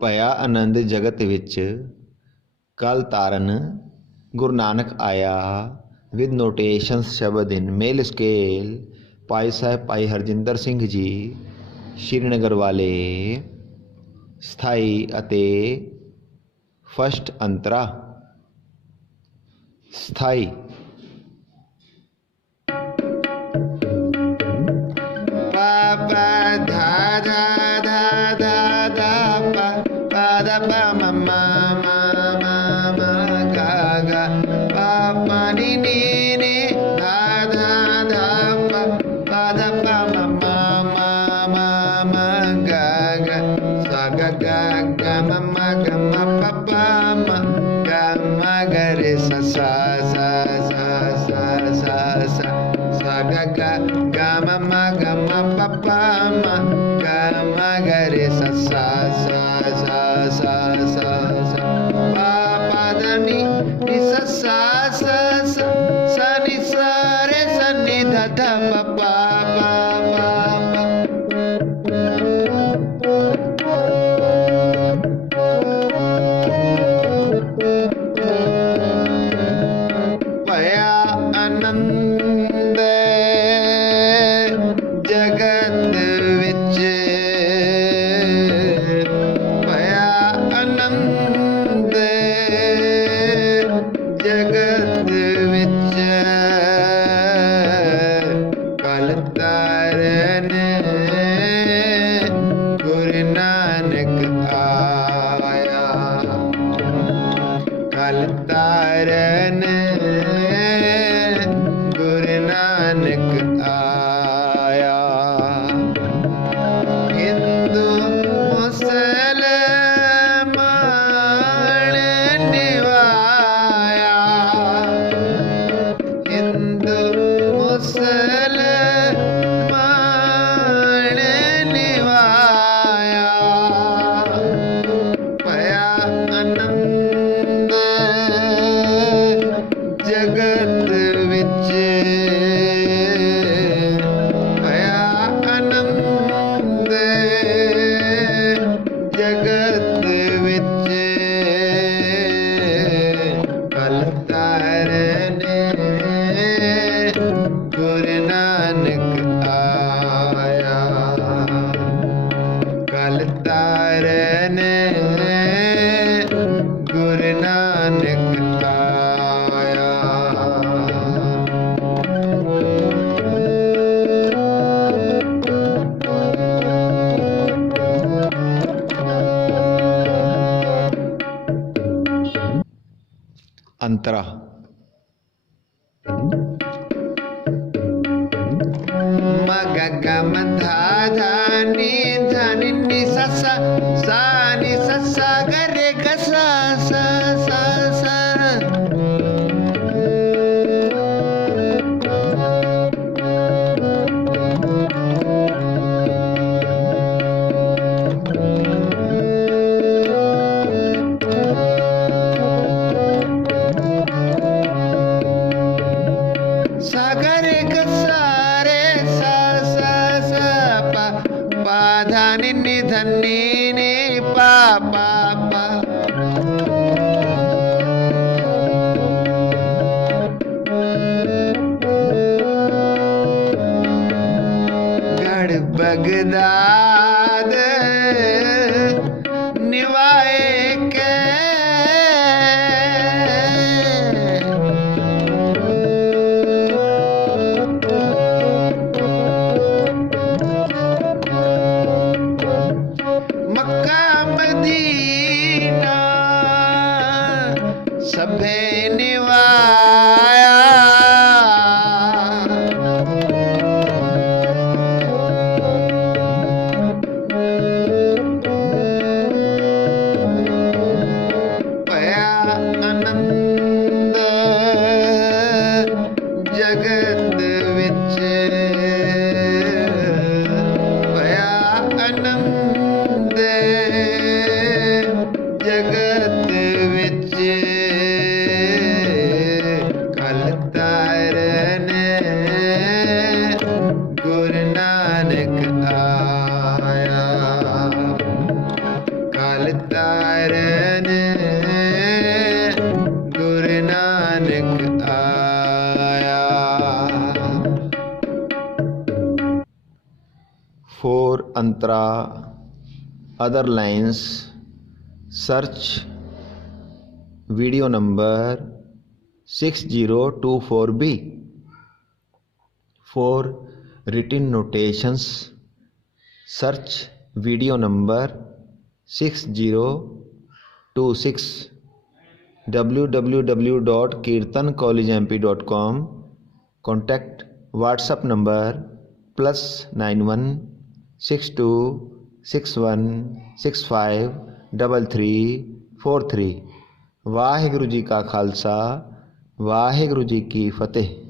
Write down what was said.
ਭਇਆ ਆਨੰਦ ਜਗਤ ਵਿੱਚ ਕਲ ਤਾਰਨ ਗੁਰੂ ਨਾਨਕ ਆਇਆ ਵਿਦ ਨੋਟੇਸ਼ਨਸ ਸ਼ਬਦ ਇਨ ਮੇਲ ਸਕੇਲ ਭਾਈ ਸਾਹਿਬ ਭਾਈ ਹਰਜਿੰਦਰ ਸਿੰਘ ਜੀ ਸ਼੍ਰੀਨਗਰ ਵਾਲੇ ਸਥਾਈ ਅਤੇ ਫਸਟ ਅੰਤਰਾ ਸਥਾਈ ਪਾਪਾ ਧਾ ਧਾ ਧਾ ਧਾ ਧਾ ਪਾ ਪਾ ਦਾ ਪਾ ਮਮਾ ਮਾ ਮਾ ਗਾ ਗਾ ਪਾਪਾ ਨੀ ਨੀ ਨੀ ਧਾ ਧਾ ਧਾ ਪਾ ਪਾ ਦਾ ਪਾ ਮਮਾ ਮਾ ਮਾ ਗਾ ਗਾ ਸਾ ਗਾ ਗਾ ਗਾ ਮਮਾ ਗਾ ਮਾ ਪਾ ਪਾ ਮਾ ਗਾ ਮਾ ਗਾ ਰੇ ਸਾ ਸਾ ਸਾ ਸਾ ਸਾ ਸਾ ਸਾ ਗਾ ਗਾ ਗਾ ਮਮਾ ਗਾ ਮਾ ਪਾ ਪਾ ਮਾ ਗਾ ਮਾ ਗਾ ਰੇ ਸਾ ਸਾ ਸਾ ਸਾ ਸਾ ਸਾ ਸਾ ਪਾ ਪਾ ਦਾ ਨੀ ਨੀ ਸਾ ਸਾ ਸਾ ਸਾ ਸਾ ਨੀ ਸਾ ਰੇ ਸਾ ਨੀ ਧਾ ਧਾ ਪਾ ਪਾ ਪਾ ਪਾ ਭਇਆ ਆਨੰਦ ਜਗਤ ਵਿੱਚ ਭਇਆ ਆਨੰਦ ਜਗਤ ਵਿੱਚ ਕਲ ਤਾਰਨ ਗੁਰੂ ਨਾਨਕ ਆਇਆ ਕਲ ਤਾਰਨ ਗੁਰੂ ਨਾਨਕ ਆਇਆ ਹਿੰਦੂ ਮੁਸਲਮਾਨ ਨਿਵਾਇਆ ਹਿੰਦੂ ਮੁਸਲਮਾਨ ਨਿਵਾਇਆ ਭਇਆ ਆਨੰਦ ਜਗਤ ਵਿੱਚ ਭਇਆ ਆਨੰਦ ਜਗਤ ਵਿੱਚ ਕਲ ਤਾਰਨ ਗੁਰੂ ਨਾਨਕ ਆਇਆ ਕਲ ਤਾਰਨ ਗੁਰੂ ਨਾਨਕ ਆਇਆ अंतरा मग गम धा धा नी धा नी नी सा सा सा नी सा सा ग रे ग सा सा सा सा सागर ग सा रे सा सा सा पा पा धा नी नी धा नी नी पा पा पा गढ़ बगदाद निवाए के मक्का मदीना सभे निवाया भया आनंद जगत ਵਿੱਚ भया आनंद जगत ਵਿੱਚ कल तारन गुरु नानक आया। For Antra other lines, search video number 6024B. For written notations, search video number 6026. www.kirtancollegemp.com. Contact WhatsApp number +91 62 61 65 3343। ਵਾਹਿਗੁਰੂ ਜੀ ਕਾ ਖਾਲਸਾ, ਵਾਹਿਗੁਰੂ ਜੀ ਕੀ ਫਤਿਹ।